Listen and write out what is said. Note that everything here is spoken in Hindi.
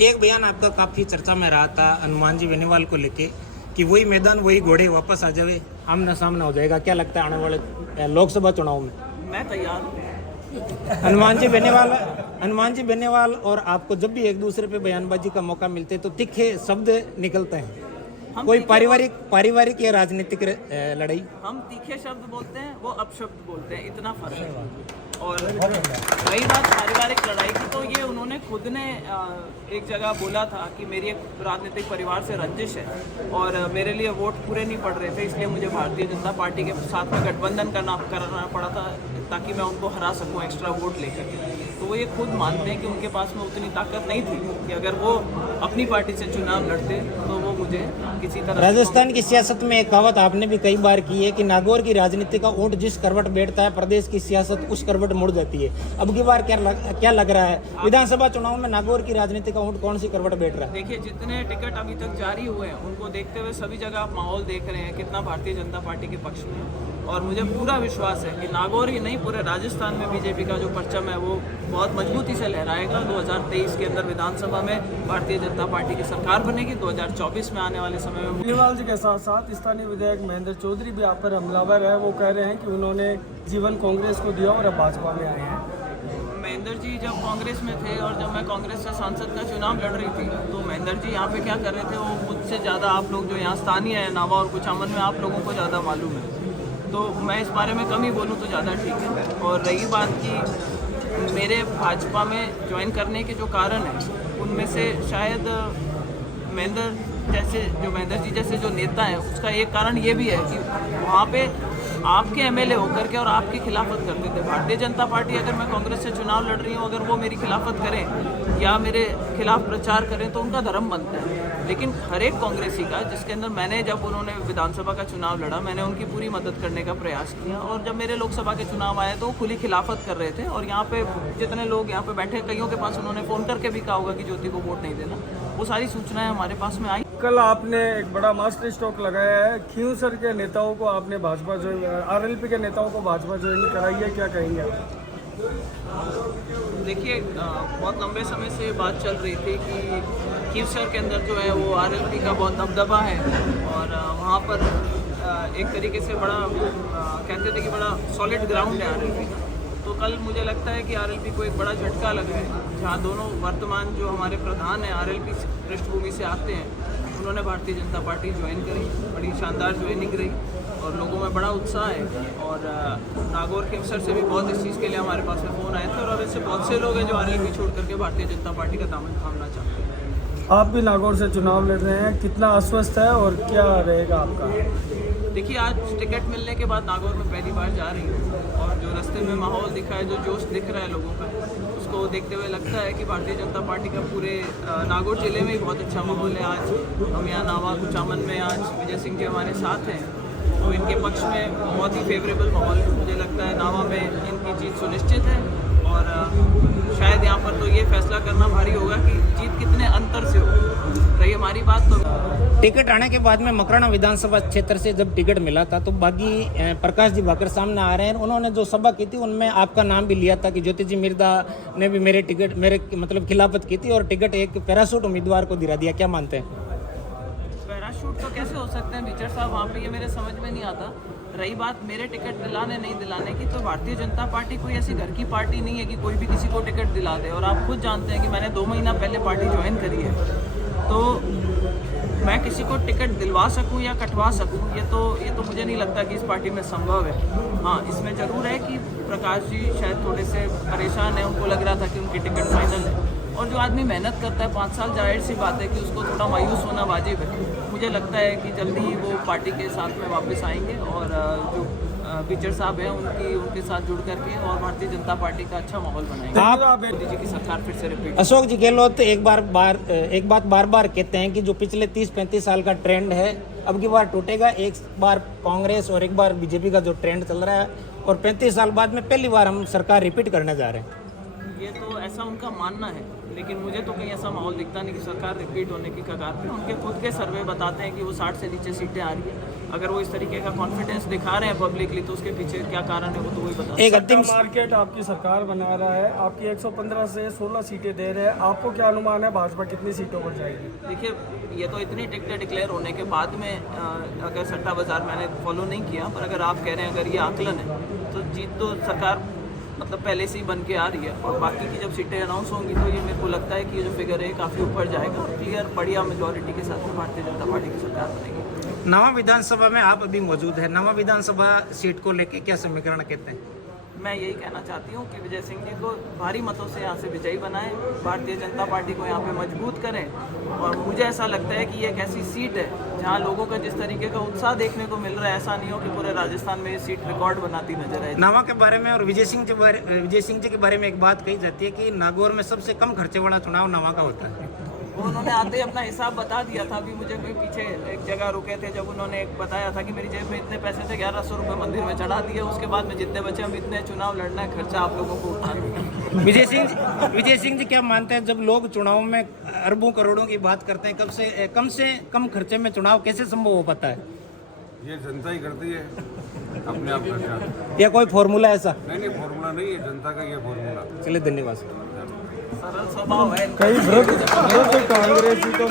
एक बयान आपका काफ़ी चर्चा में रहा था हनुमान जी बेनीवाल को लेके कि वही मैदान वही घोड़े वापस आ जावे, आमना सामना हो जाएगा। क्या लगता है आने वाले लोकसभा चुनाव में? मैं तैयार हूँ। हनुमान जी बेनीवाल और आपको जब भी एक दूसरे पे बयानबाजी का मौका मिलते तो तीखे शब्द निकलते हैं। कोई पारिवारिक या राजनीतिक लड़ाई? हम तीखे शब्द बोलते हैं, वो अपशब्द बोलते हैं, इतना फर्क है। और रही बात पारिवारिक लड़ाई की, तो ये उन्होंने खुद ने एक जगह बोला था कि मेरी एक राजनीतिक परिवार से रंजिश है और मेरे लिए वोट पूरे नहीं पड़ रहे थे, इसलिए मुझे भारतीय जनता पार्टी के साथ में गठबंधन करना पड़ा था ताकि मैं उनको हरा सकूं एक्स्ट्रा वोट लेकर। तो वो ये खुद मानते हैं कि उनके पास में उतनी ताकत नहीं थी कि अगर वो अपनी पार्टी से चुनाव लड़ते तो वो मुझे किसी तरह। राजस्थान की सियासत में एक कहावत आपने भी कई बार की है कि नागौर की राजनीति का ऊंट जिस करवट बैठता है प्रदेश की सियासत उस करवट मुड़ जाती है। अब की बार क्या लग रहा है विधानसभा चुनाव में नागौर की राजनीति का ऊंट कौन सी करवट बैठ रहा है? देखिए, जितने टिकट अभी तक जारी हुए हैं उनको देखते हुए सभी जगह आप माहौल देख रहे हैं कितना भारतीय जनता पार्टी के पक्ष में है। और मुझे पूरा विश्वास है कि नागौर ही नहीं पूरे राजस्थान में बीजेपी का जो परचम है वो बहुत मजबूती से लहराएगा। 2023 के अंदर विधानसभा में भारतीय जनता पार्टी की सरकार बनेगी। 2024 में आने वाले समय में बेनीवाल जी के साथ साथ स्थानीय विधायक महेंद्र चौधरी भी आप पर हमलावर है। वो कह रहे हैं कि उन्होंने जीवन कांग्रेस को दिया और अब भाजपा में आए हैं। महेंद्र जी जब कांग्रेस में थे और जब मैं कांग्रेस से सांसद का चुनाव लड़ रही थी तो महेंद्र जी यहाँ पे क्या कर रहे थे वो मुझसे ज़्यादा आप लोग जो यहाँ स्थानीय है नावा और कुचामन में आप लोगों को ज़्यादा मालूम है, तो मैं इस बारे में कम ही बोलूँ तो ज़्यादा ठीक है। और रही बात कि मेरे भाजपा में ज्वाइन करने के जो कारण हैं उनमें से शायद महेंद्र जी जैसे जो नेता हैं उसका एक कारण ये भी है कि वहाँ पे आपके एमएलए होकर के और आपकी खिलाफत करते थे। भारतीय जनता पार्टी अगर मैं कांग्रेस से चुनाव लड़ रही हूँ अगर वो मेरी खिलाफत करें या मेरे खिलाफ प्रचार करें तो उनका धर्म बनता है। लेकिन हर एक कांग्रेसी का जिसके अंदर मैंने जब उन्होंने विधानसभा का चुनाव लड़ा मैंने उनकी पूरी मदद करने का प्रयास किया और जब मेरे लोकसभा के चुनाव आए तो वो खुली खिलाफत कर रहे थे। और यहाँ पे जितने लोग यहाँ पे बैठे कईयों के पास उन्होंने फ़ोन करके भी कहा होगा कि ज्योति को वोट नहीं देना, वो सारी सूचनाएं हमारे पास में आई। कल आपने एक बड़ा मास्टर स्ट्रोक लगाया है, खींवसर के नेताओं को आपने भाजपा ज्वाइन, आरएलपी के नेताओं को भाजपा ज्वाइन कराई है, क्या कहेंगे आप? देखिए, बहुत लंबे समय से बात चल रही थी कि खींवसर के अंदर जो है वो आरएलपी का बहुत दबदबा है और वहाँ पर एक तरीके से बड़ा कहते थे कि बड़ा सॉलिड ग्राउंड है आरएलपी का। तो कल मुझे लगता है कि आरएलपी को एक बड़ा झटका लगा है जहाँ दोनों वर्तमान जो हमारे प्रधान हैं आरएलपी पृष्ठभूमि से आते हैं उन्होंने भारतीय जनता पार्टी ज्वाइन करी। बड़ी शानदार ज्वाइनिंग रही और लोगों में बड़ा उत्साह है। और नागौर खींवसर से भी बहुत इस चीज़ के लिए हमारे पास में फ़ोन आए थे और ऐसे बहुत से लोग हैं जो आरएलपी छोड़ करके भारतीय जनता पार्टी का दामन थामना चाहते हैं। आप भी नागौर से चुनाव लड़ रहे हैं, कितना आश्वस्त है और क्या रहेगा आपका? देखिए, आज टिकट मिलने के बाद नागौर में पहली बार जा रही हूँ और जो रास्ते में माहौल दिखा है, जो जोश दिख रहा है लोगों का, उसको देखते हुए लगता है कि भारतीय जनता पार्टी का पूरे नागौर जिले में ही बहुत अच्छा माहौल है। आज हम यहाँ नावा कुचामन में आज विजय सिंह जी हमारे साथ हैं तो इनके पक्ष में बहुत ही फेवरेबल माहौल है। मुझे लगता है नावा में इनकी जीत सुनिश्चित है और शायद यहाँ पर तो ये फैसला करना भारी होगा कि जीत कितने अंतर से हो रही हमारी बात। तो टिकट आने के बाद में मकराना विधानसभा क्षेत्र से जब टिकट मिला था तो बागी प्रकाश जी भाकर सामने आ रहे हैं। उन्होंने जो सभा की थी उनमें आपका नाम भी लिया था कि ज्योति जी मिर्दा ने भी मेरे खिलाफत की थी और टिकट एक पैराशूट उम्मीदवार को दिला दिया। क्या मानते हैं? पैराशूट तो कैसे हो सकते हैं विचर साहब, वहाँ पे ये मेरे समझ में नहीं आता। रही बात मेरे टिकट दिलाने नहीं दिलाने की, तो भारतीय जनता पार्टी कोई ऐसी घर की पार्टी नहीं है कि कोई भी किसी को टिकट दिला दे। और आप खुद जानते हैं कि मैंने 2 महीना पहले पार्टी ज्वाइन करी है, तो मैं किसी को टिकट दिलवा सकूं या कटवा सकूं ये तो मुझे नहीं लगता कि इस पार्टी में संभव है। हाँ, इसमें ज़रूर है कि प्रकाश जी शायद थोड़े से परेशान हैं, उनको लग रहा था कि उनकी टिकट फाइनल है। और जो आदमी मेहनत करता है 5 साल, जाहिर सी बात है कि उसको थोड़ा मायूस होना वाजिब है। मुझे लगता है कि जल्दी ही वो पार्टी के साथ में वापस आएंगे और जो विचर साहब हैं उनके साथ जुड़ करके और भारतीय जनता पार्टी का अच्छा माहौल बनाएंगे। आप मोदी जी की सरकार फिर से रिपीट। अशोक जी गहलोत एक बात बार बार कहते हैं कि जो पिछले 30-35 साल का ट्रेंड है अब की बार टूटेगा। एक बार कांग्रेस और एक बार बीजेपी का जो ट्रेंड चल रहा है और 35 साल बाद में पहली बार हम सरकार रिपीट करने जा रहे हैं। ये तो ऐसा उनका मानना है, लेकिन मुझे तो कहीं ऐसा माहौल दिखता नहीं कि सरकार रिपीट होने की कगार पे। उनके खुद के सर्वे बताते हैं कि वो 60 से नीचे सीटें आ रही है। अगर वो इस तरीके का कॉन्फिडेंस दिखा रहे हैं पब्लिकली, तो उसके पीछे क्या कारण है वो तो वही बता। एक अंतिम मार्केट आपकी सरकार बना रहा है, आपकी 115 से 16 सीटें दे रहे हैं, आपको क्या अनुमान है भाजपा कितनी सीटों पर जाएगी? देखिए, ये तो इतनी टिकटें डिक्लेयर होने के बाद में अगर सट्टा बाजार मैंने फॉलो नहीं किया, पर अगर आप कह रहे हैं अगर ये आकलन है तो जीत तो सरकार मतलब पहले से ही बन के आ रही है। और बाकी की जब सीटें अनाउंस होंगी तो ये मेरे को लगता है कि ये जो फिगर है काफ़ी ऊपर जाएगा और क्लियर बढ़िया मेजॉरिटी के साथ में भारतीय जनता पार्टी की सरकार बनेगी। नवा विधानसभा में आप अभी मौजूद है, नवा विधानसभा सीट को लेके क्या समीकरण कहते हैं? मैं यही कहना चाहती हूँ कि विजय सिंह जी को भारी मतों से यहाँ से विजयी बनाएं, भारतीय जनता पार्टी को यहाँ पे मजबूत करें। और मुझे ऐसा लगता है कि ये एक ऐसी सीट है जहाँ लोगों का जिस तरीके का उत्साह देखने को मिल रहा है, ऐसा नहीं हो कि पूरे राजस्थान में ये सीट रिकॉर्ड बनाती नजर आए। नवा के बारे में और विजय सिंह जी के बारे में एक बात कही जाती है कि नागौर में सबसे कम खर्चे वाला चुनाव नवा का होता है। वो उन्होंने आते ही अपना हिसाब बता दिया था। अभी मुझे कोई पीछे एक जगह रुके थे जब उन्होंने एक बताया था कि मेरी जेब में इतने पैसे थे, 1100 रुपये मंदिर में चढ़ा दिए, उसके बाद में जितने बचे हम इतने चुनाव लड़ना है, खर्चा आप लोगों को उठाना। विजय सिंह जी क्या मानते हैं जब लोग चुनाव में अरबों करोड़ों की बात करते हैं, से कम खर्चे में चुनाव कैसे संभव हो पाता है? ये जनता ही करती है अपने आप खर्चा। या कोई फॉर्मूला ऐसा? नहीं, फॉर्मूला नहीं है, जनता का ये फॉर्मूला। चलिए, धन्यवाद। सरल स्वभाव है। कई कांग्रेसी तो